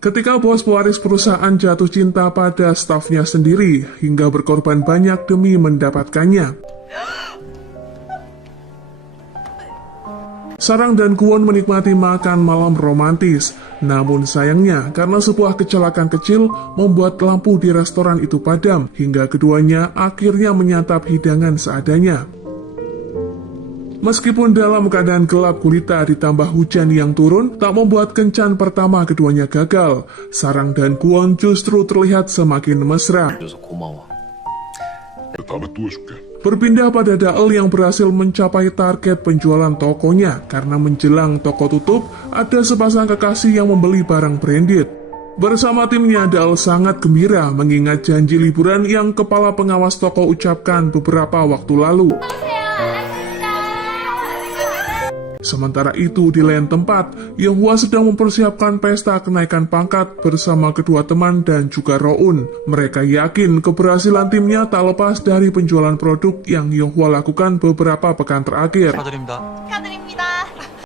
Ketika bos pewaris perusahaan jatuh cinta pada stafnya sendiri hingga berkorban banyak demi mendapatkannya. Sarang dan Kwon menikmati makan malam romantis. Namun sayangnya karena sebuah kecelakaan kecil membuat lampu di restoran itu padam hingga keduanya akhirnya menyantap hidangan seadanya. Meskipun dalam keadaan gelap gulita ditambah hujan yang turun, tak membuat kencan pertama keduanya gagal. Sarang dan Kwon justru terlihat semakin mesra. Berpindah pada Dael yang berhasil mencapai target penjualan tokonya karena menjelang toko tutup, ada sepasang kekasih yang membeli barang branded. Bersama timnya, Dael sangat gembira mengingat janji liburan yang kepala pengawas toko ucapkan beberapa waktu lalu. Sementara itu, di lain tempat, Yonghwa sedang mempersiapkan pesta kenaikan pangkat bersama kedua teman dan juga Roun. Mereka yakin keberhasilan timnya tak lepas dari penjualan produk yang Yonghwa lakukan beberapa pekan terakhir.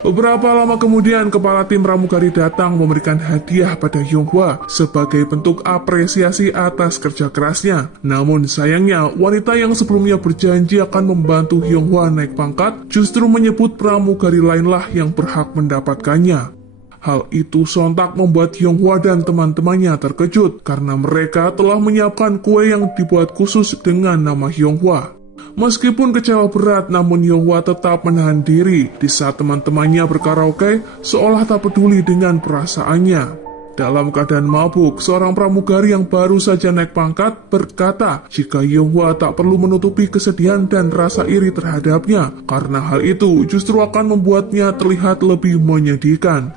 Beberapa lama kemudian, kepala tim pramugari datang memberikan hadiah pada Yonghwa sebagai bentuk apresiasi atas kerja kerasnya. Namun sayangnya, wanita yang sebelumnya berjanji akan membantu Yonghwa naik pangkat justru menyebut pramugari lainlah yang berhak mendapatkannya. Hal itu sontak membuat Yonghwa dan teman-temannya terkejut karena mereka telah menyiapkan kue yang dibuat khusus dengan nama Yonghwa. Meskipun kecewa berat, namun Yonghwa tetap menahan diri di saat teman-temannya berkaraoke seolah tak peduli dengan perasaannya. Dalam keadaan mabuk, seorang pramugari yang baru saja naik pangkat berkata jika Yonghwa tak perlu menutupi kesedihan dan rasa iri terhadapnya, karena hal itu justru akan membuatnya terlihat lebih menyedihkan.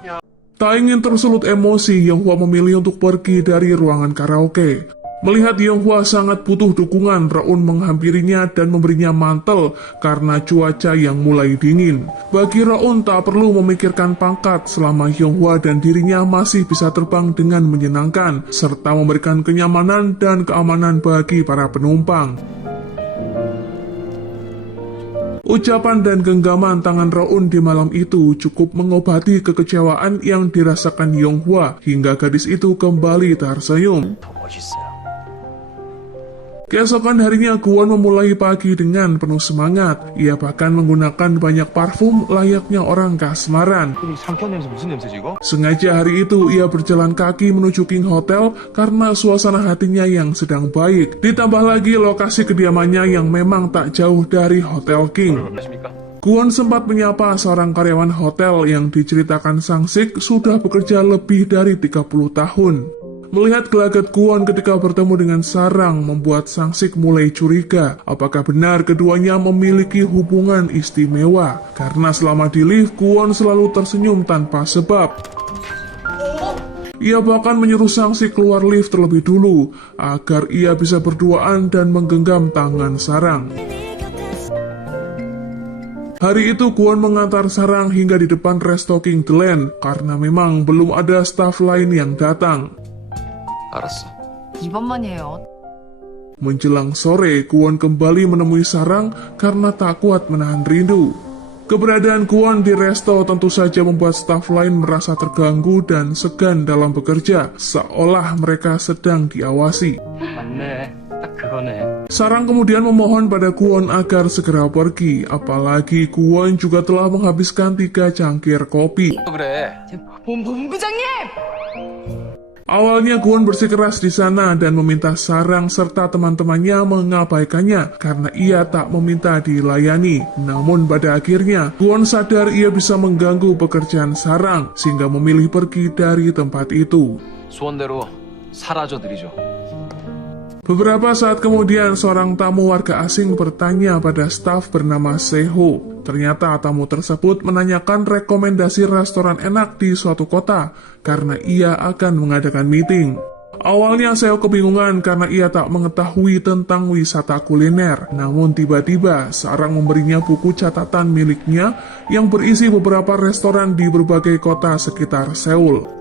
Tak ingin tersulut emosi, Yonghwa memilih untuk pergi dari ruangan karaoke. Melihat Yonghwa sangat butuh dukungan, Roun menghampirinya dan memberinya mantel karena cuaca yang mulai dingin. Bagi Roun tak perlu memikirkan pangkat selama Yonghwa dan dirinya masih bisa terbang dengan menyenangkan, serta memberikan kenyamanan dan keamanan bagi para penumpang. Ucapan dan genggaman tangan Roun di malam itu cukup mengobati kekecewaan yang dirasakan Yonghwa hingga gadis itu kembali tersenyum. Keesokan harinya, Kwon memulai pagi dengan penuh semangat. Ia bahkan menggunakan banyak parfum layaknya orang kasmaran. Sengaja hari itu, ia berjalan kaki menuju King Hotel karena suasana hatinya yang sedang baik. Ditambah lagi lokasi kediamannya yang memang tak jauh dari Hotel King. Kwon sempat menyapa seorang karyawan hotel yang diceritakan Sang-sik sudah bekerja lebih dari 30 tahun. Melihat gelagat Kwon ketika bertemu dengan Sarang membuat Sang-sik mulai curiga apakah benar keduanya memiliki hubungan istimewa. Karena selama di lift, Kwon selalu tersenyum tanpa sebab. Ia bahkan menyuruh Sang-sik keluar lift terlebih dulu agar ia bisa berduaan dan menggenggam tangan Sarang. Hari itu Kwon mengantar Sarang hingga di depan resto King Glen karena memang belum ada staf lain yang datang. Menjelang sore, Kwon kembali menemui Sarang karena tak kuat menahan rindu. Keberadaan Kwon di resto tentu saja membuat staf lain merasa terganggu dan segan dalam bekerja, seolah mereka sedang diawasi. Sarang kemudian memohon pada Kwon agar segera pergi, apalagi Kwon juga telah menghabiskan 3 cangkir kopi. Awalnya Kwon bersikeras di sana dan meminta Sarang serta teman-temannya mengabaikannya karena ia tak meminta dilayani. Namun pada akhirnya Kwon sadar ia bisa mengganggu pekerjaan Sarang sehingga memilih pergi dari tempat itu. Beberapa saat kemudian seorang tamu warga asing bertanya pada staf bernama Seho. Ternyata tamu tersebut menanyakan rekomendasi restoran enak di suatu kota karena ia akan mengadakan meeting. Awalnya Seo kebingungan karena ia tak mengetahui tentang wisata kuliner. Namun tiba-tiba Sarang memberinya buku catatan miliknya yang berisi beberapa restoran di berbagai kota sekitar Seoul.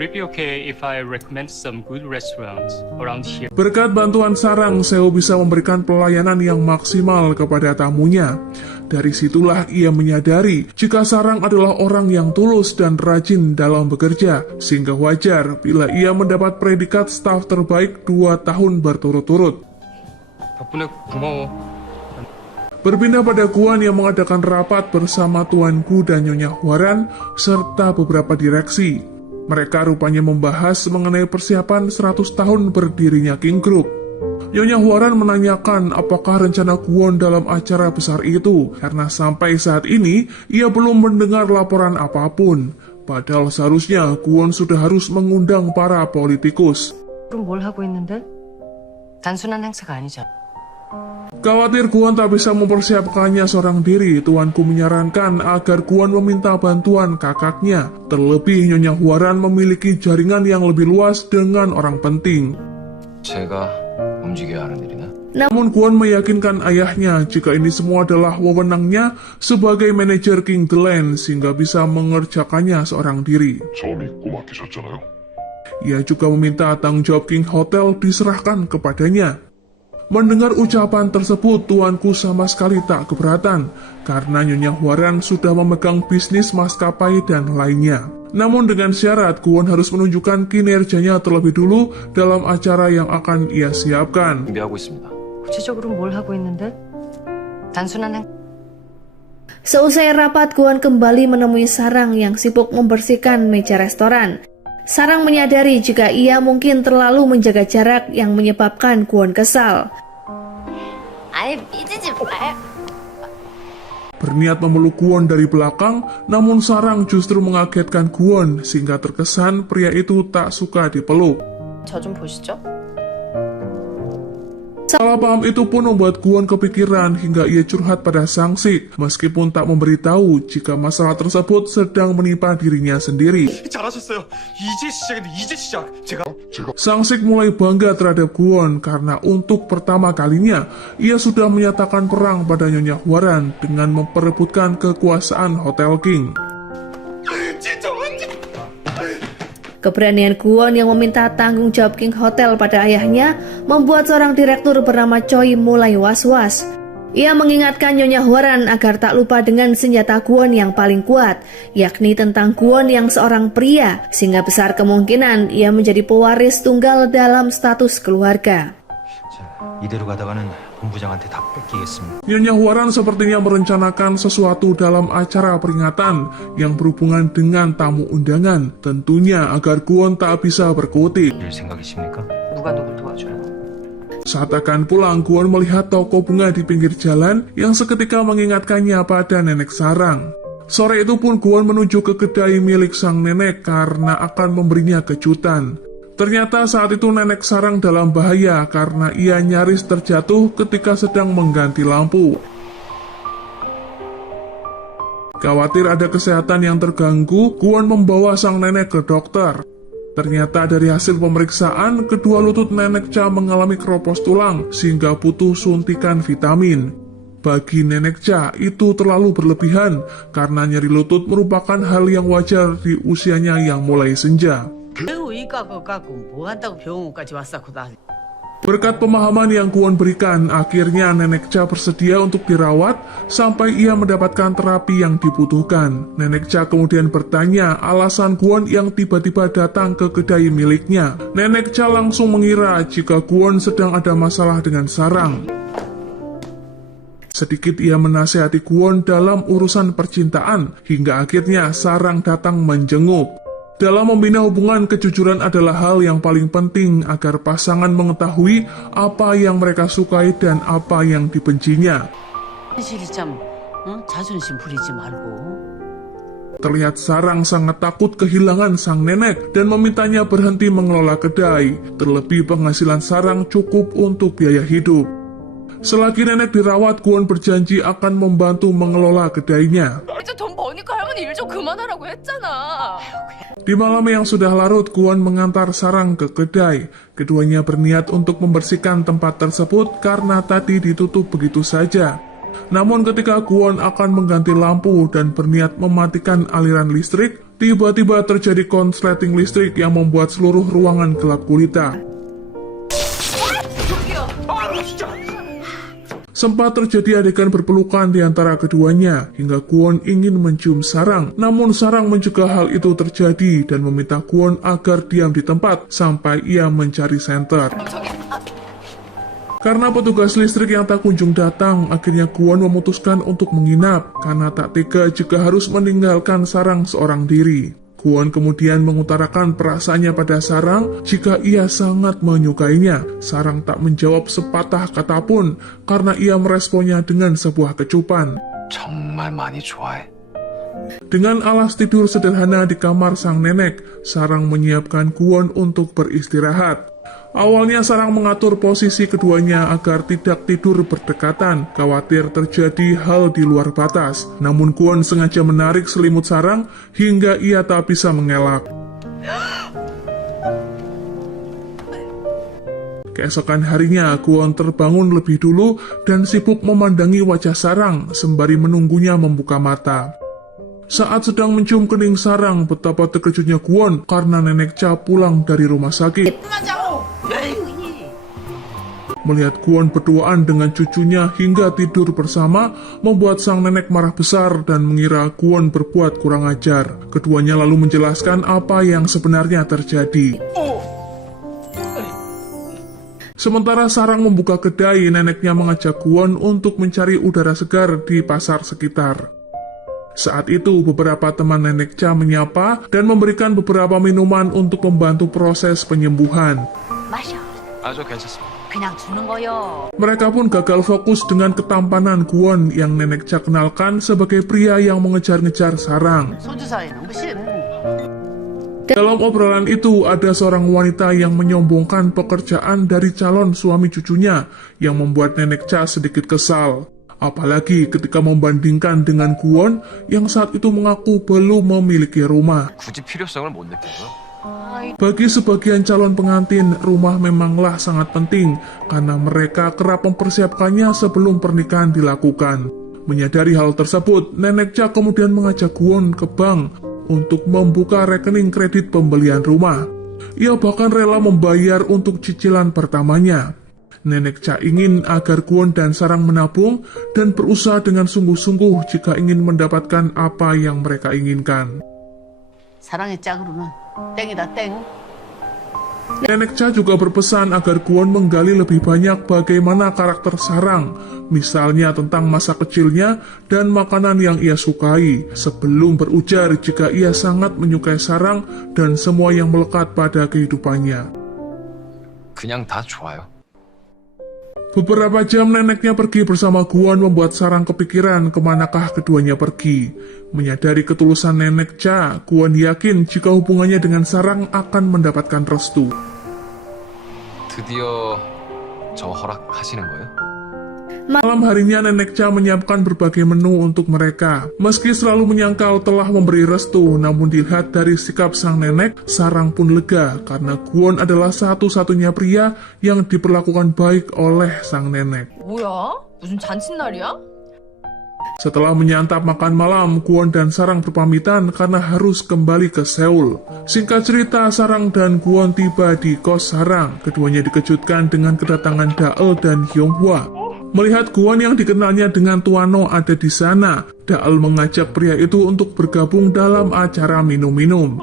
Would it be okay if I recommend some good restaurants around here? Berkat bantuan Sarang, Seo bisa memberikan pelayanan yang maksimal kepada tamunya. Dari situlah ia menyadari jika Sarang adalah orang yang tulus dan rajin dalam bekerja, sehingga wajar bila ia mendapat predikat staf terbaik 2 tahun berturut-turut. 덕분에 고마워. Berpindah pada Guan yang mengadakan rapat bersama Tuan Gu dan Nyonya Huaran, serta beberapa direksi. Mereka rupanya membahas mengenai persiapan 100 tahun berdirinya King Group. Nyonya Huaran menanyakan apakah rencana Guan dalam acara besar itu, karena sampai saat ini ia belum mendengar laporan apapun. Padahal seharusnya Guan sudah harus mengundang para politikus. 그럼 뭘 하고 있는데? 단순한 행사가 아니잖아. Khawatir Guan tak bisa mempersiapkannya seorang diri, Tuanku menyarankan agar Guan meminta bantuan kakaknya. Terlebih Nyonya Huaran memiliki jaringan yang lebih luas dengan orang penting. 제가 움직여야 하는 일이나? Namun Guan meyakinkan ayahnya jika ini semua adalah wewenangnya sebagai manajer King The Land, sehingga bisa mengerjakannya seorang diri. 저 믿고 맡기셨잖아요. Ia juga meminta tanggung jawab King Hotel diserahkan kepadanya. Mendengar ucapan tersebut, Tuanku sama sekali tak keberatan, karena Nyonya Huaran sudah memegang bisnis maskapai dan lainnya. Namun dengan syarat, Guan harus menunjukkan kinerjanya terlebih dulu dalam acara yang akan ia siapkan. 준비하고 있습니다. 구체적으로 뭘 하고 있는데? 단순한 행... Seusai rapat, Guan kembali menemui Sarang yang sibuk membersihkan meja restoran. Sarang menyadari jika ia mungkin terlalu menjaga jarak yang menyebabkan Guan kesal. 아예 삐지지 마요. Berniat memeluk Guan dari belakang, namun Sarang justru mengagetkan Guan sehingga terkesan pria itu tak suka dipeluk. 저 좀 보시죠. Salah paham itu pun membuat Guan kepikiran hingga ia curhat pada Sangsik, meskipun tak memberitahu jika masalah tersebut sedang menimpa dirinya sendiri. 잘하셨어요. 이제 시작인데 이제 시작. 제가 Sangsik mulai bangga terhadap Guan karena untuk pertama kalinya ia sudah menyatakan perang pada Nyonya Huaran dengan memperebutkan kekuasaan Hotel King. Keberanian Guan yang meminta tanggung jawab King Hotel pada ayahnya membuat seorang direktur bernama Choi mulai was-was. Ia mengingatkan Nyonya Huaran agar tak lupa dengan senjata Guan yang paling kuat, yakni tentang Guan yang seorang pria, sehingga besar kemungkinan ia menjadi pewaris tunggal dalam status keluarga. 이대로 가다가는 본부장한테 다 뺏기겠습니다. Nyonya Huaran sepertinya merencanakan sesuatu dalam acara peringatan yang berhubungan dengan tamu undangan, tentunya agar Guan tak bisa berkutik. 일 생각이십니까? 누가 누굴 도와줘요? Saat akan pulang, Guan melihat toko bunga di pinggir jalan yang seketika mengingatkannya pada nenek Sarang. Sore itu pun Guan menuju ke kedai milik sang nenek karena akan memberinya kejutan. Ternyata saat itu nenek Sarang dalam bahaya karena ia nyaris terjatuh ketika sedang mengganti lampu. Khawatir ada kesehatan yang terganggu, Guan membawa sang nenek ke dokter. Ternyata dari hasil pemeriksaan, kedua lutut nenek Cha mengalami keropos tulang sehingga butuh suntikan vitamin. Bagi nenek Cha, itu terlalu berlebihan karena nyeri lutut merupakan hal yang wajar di usianya yang mulai senja. Berkat pemahaman yang Guan berikan, akhirnya nenek Cha bersedia untuk dirawat sampai ia mendapatkan terapi yang dibutuhkan. Nenek Cha kemudian bertanya alasan Guan yang tiba-tiba datang ke kedai miliknya. Nenek Cha langsung mengira jika Guan sedang ada masalah dengan Sarang. Sedikit ia menasihati Guan dalam urusan percintaan, hingga akhirnya Sarang datang menjenguk. Dalam membina hubungan, kejujuran adalah hal yang paling penting agar pasangan mengetahui apa yang mereka sukai dan apa yang dibencinya. 자존심 부리지 말고. Terlihat Sarang sangat takut kehilangan sang nenek dan memintanya berhenti mengelola kedai. Terlebih penghasilan Sarang cukup untuk biaya hidup. Selagi nenek dirawat, Guan berjanji akan membantu mengelola kedainya. 이제 돈 버니까 할머니 일 좀 그만하라고 했잖아. Di malam yang sudah larut, Guan mengantar Sarang ke kedai. Keduanya berniat untuk membersihkan tempat tersebut karena tadi ditutup begitu saja. Namun ketika Guan akan mengganti lampu dan berniat mematikan aliran listrik, Tiba-tiba terjadi konsleting listrik yang membuat seluruh ruangan gelap gulita. Sempat terjadi adegan berpelukan di antara keduanya, hingga Kwon ingin mencium Sarang. Namun Sarang mencegah hal itu terjadi dan meminta Kwon agar diam di tempat sampai ia mencari senter. Karena petugas listrik yang tak kunjung datang, akhirnya Kwon memutuskan untuk menginap karena tak tega jika harus meninggalkan Sarang seorang diri. Kwon kemudian mengutarakan perasaannya pada Sarang jika ia sangat menyukainya. Sarang tak menjawab sepatah kata pun karena ia meresponnya dengan sebuah kecupan. 정말 많이 좋아해. Dengan alas tidur sederhana di kamar sang nenek, Sarang menyiapkan Kwon untuk beristirahat. Awalnya Sarang mengatur posisi keduanya agar tidak tidur berdekatan, khawatir terjadi hal di luar batas. Namun Kwon sengaja menarik selimut Sarang hingga ia tak bisa mengelak. Keesokan harinya, Kwon terbangun lebih dulu dan sibuk memandangi wajah Sarang sembari menunggunya membuka mata. Saat sedang mencium kening Sarang, betapa terkejutnya Kwon karena Nenek Cha pulang dari rumah sakit. Melihat Kwon berduaan dengan cucunya hingga tidur bersama, membuat sang nenek marah besar dan mengira Kwon berbuat kurang ajar. Keduanya lalu menjelaskan apa yang sebenarnya terjadi. Sementara Sarang membuka kedai, neneknya mengajak Kwon untuk mencari udara segar di pasar sekitar. Saat itu, beberapa teman Nenek Cha menyapa dan memberikan beberapa minuman untuk membantu proses penyembuhan. 아저 괜찮습니다. 그냥 주는 거요. Mereka pun gagal fokus dengan ketampanan Kwon yang Nenek Cha kenalkan sebagai pria yang mengejar-ngejar Sarang. 소주사에는 무슨? Dalam obrolan itu, ada seorang wanita yang menyombongkan pekerjaan dari calon suami cucunya yang membuat Nenek Cha sedikit kesal. Apalagi ketika membandingkan dengan Kwon yang saat itu mengaku belum memiliki rumah. 굳이 필요성을 못 느껴요. Bagi sebagian calon pengantin, rumah memanglah sangat penting karena mereka kerap mempersiapkannya sebelum pernikahan dilakukan. Menyadari hal tersebut, Nenek Cha kemudian mengajak Kwon ke bank untuk membuka rekening kredit pembelian rumah. Ia bahkan rela membayar untuk cicilan pertamanya. Nenek Cha ingin agar Kwon dan Sarang menabung dan berusaha dengan sungguh-sungguh jika ingin mendapatkan apa yang mereka inginkan. 사랑의 짝으로는 땡이다 땡. Nenek Cha juga berpesan agar Kwon menggali lebih banyak bagaimana karakter Sarang, misalnya tentang masa kecilnya dan makanan yang ia sukai, sebelum berujar jika ia sangat menyukai Sarang dan semua yang melekat pada kehidupannya. 그냥 다 좋아요. Beberapa jam neneknya pergi bersama Kwon membuat Sarang kepikiran kemanakah keduanya pergi. Menyadari ketulusan Nenek Cha, Kwon yakin jika hubungannya dengan Sarang akan mendapatkan restu. 드디어 저 허락하시는 거예요? Malam harinya Nenek Cha menyiapkan berbagai menu untuk mereka. Meski selalu menyangkal telah memberi restu, namun dilihat dari sikap sang nenek, Sarang pun lega karena Kwon adalah satu-satunya pria yang diperlakukan baik oleh sang nenek. 뭐야? 무슨 잔칫날이야? Setelah menyantap makan malam, Kwon dan Sarang berpamitan karena harus kembali ke Seoul. Singkat cerita, Sarang dan Kwon tiba di kos Sarang. Keduanya dikejutkan dengan kedatangan Dael dan Hyunghwa. Melihat Kwon yang dikenalnya dengan Tuano ada di sana, Dael mengajak pria itu untuk bergabung dalam acara minum-minum.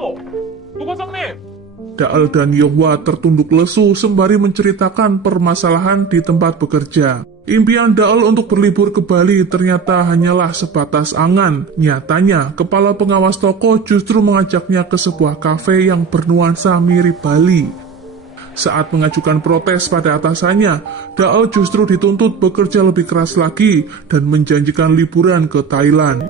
Dael dan Hyunghwa tertunduk lesu sembari menceritakan permasalahan di tempat bekerja. Impian Dael untuk berlibur ke Bali ternyata hanyalah sebatas angan. Nyatanya, kepala pengawas toko justru mengajaknya ke sebuah kafe yang bernuansa mirip Bali. Saat mengajukan protes pada atasannya, Dael justru dituntut bekerja lebih keras lagi dan menjanjikan liburan ke Thailand.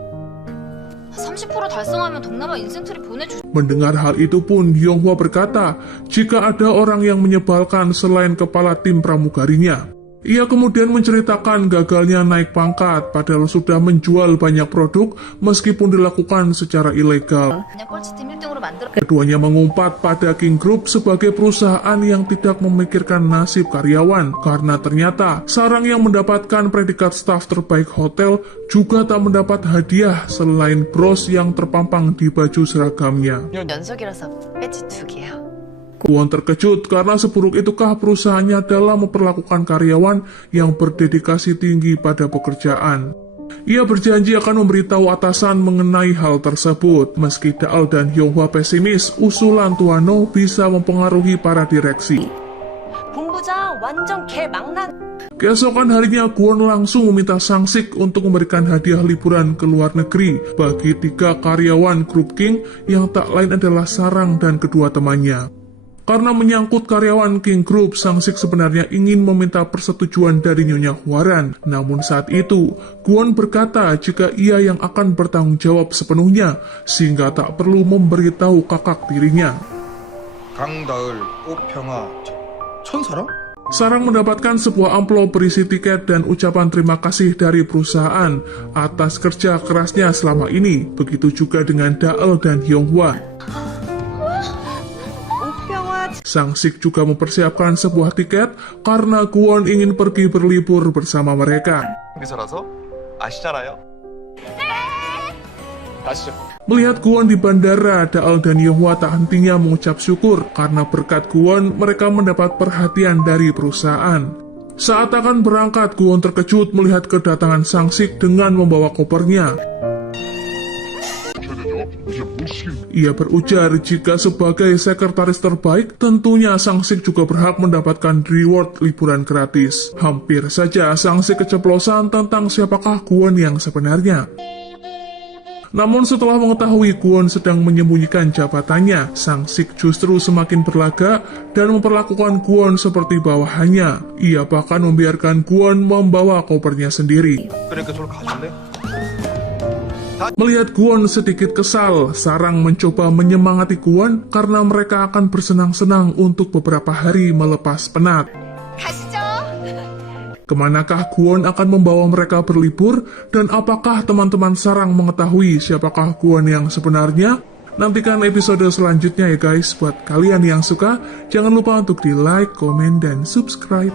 30% 달성하면 동남아 인센트리 보내주. Mendengar hal itu pun, Hyunghwa berkata, jika ada orang yang menyebalkan selain kepala tim pramugarinya, Ia kemudian menceritakan gagalnya naik pangkat padahal sudah menjual banyak produk meskipun dilakukan secara ilegal. 그냥 꼴찌팀 1등으로 만들어. Keduanya mengumpat pada King Group sebagai perusahaan yang tidak memikirkan nasib karyawan karena ternyata Sarang yang mendapatkan predikat staf terbaik hotel juga tak mendapat hadiah selain bros yang terpampang di baju seragamnya. 연속이라서 배지 2개요. Kwon terkejut karena seburuk itukah perusahaannya dalam memperlakukan karyawan yang berdedikasi tinggi pada pekerjaan. Ia berjanji akan memberitahu atasan mengenai hal tersebut. Meski Daal dan Hyunghwa pesimis, usulan Tuano bisa mempengaruhi para direksi. 본부장 완전 개망난. Keesokan harinya, Kwon langsung meminta Sang-sik untuk memberikan hadiah liburan ke luar negeri bagi 3 karyawan grup King yang tak lain adalah Sarang dan kedua temannya. Karena menyangkut karyawan King Group, Sang-sik sebenarnya ingin meminta persetujuan dari Nyonya Hwaran. Namun saat itu, Kwon berkata jika ia yang akan bertanggung jawab sepenuhnya, sehingga tak perlu memberitahu kakak tirinya. 강다을, 꽃평아, 천사랑? Sarang mendapatkan sebuah amplop berisi tiket dan ucapan terima kasih dari perusahaan atas kerja kerasnya selama ini. Begitu juga dengan Daal dan Hyunghwa. Sang-sik juga mempersiapkan sebuah tiket karena Kwon ingin pergi berlibur bersama mereka. 여기서라서 아시잖아요. 아시죠? Melihat Kwon di bandara, Daal dan Hyunghwa tak hentinya mengucap syukur karena berkat Kwon mereka mendapat perhatian dari perusahaan. Saat akan berangkat, Kwon terkejut melihat kedatangan Sang-sik dengan membawa kopernya. Ia berujar jika sebagai sekretaris terbaik, tentunya Sang-sik juga berhak mendapatkan reward liburan gratis. Hampir saja Sang-sik keceplosan tentang siapakah Kwon yang sebenarnya. Namun setelah mengetahui Kwon sedang menyembunyikan jabatannya, Sang-sik justru semakin berlagak dan memperlakukan Kwon seperti bawahannya. Ia bahkan membiarkan Kwon membawa kopernya sendiri. 그러니까 저를 가줄래? Melihat Kwon sedikit kesal, Sarang mencoba menyemangati Kwon karena mereka akan bersenang-senang untuk beberapa hari melepas penat. 가시죠. Kemanakah Kwon akan membawa mereka berlibur, dan apakah teman-teman Sarang mengetahui siapakah Kwon yang sebenarnya? Nantikan episode selanjutnya ya guys. Buat kalian yang suka, jangan lupa untuk di like, komen, dan subscribe.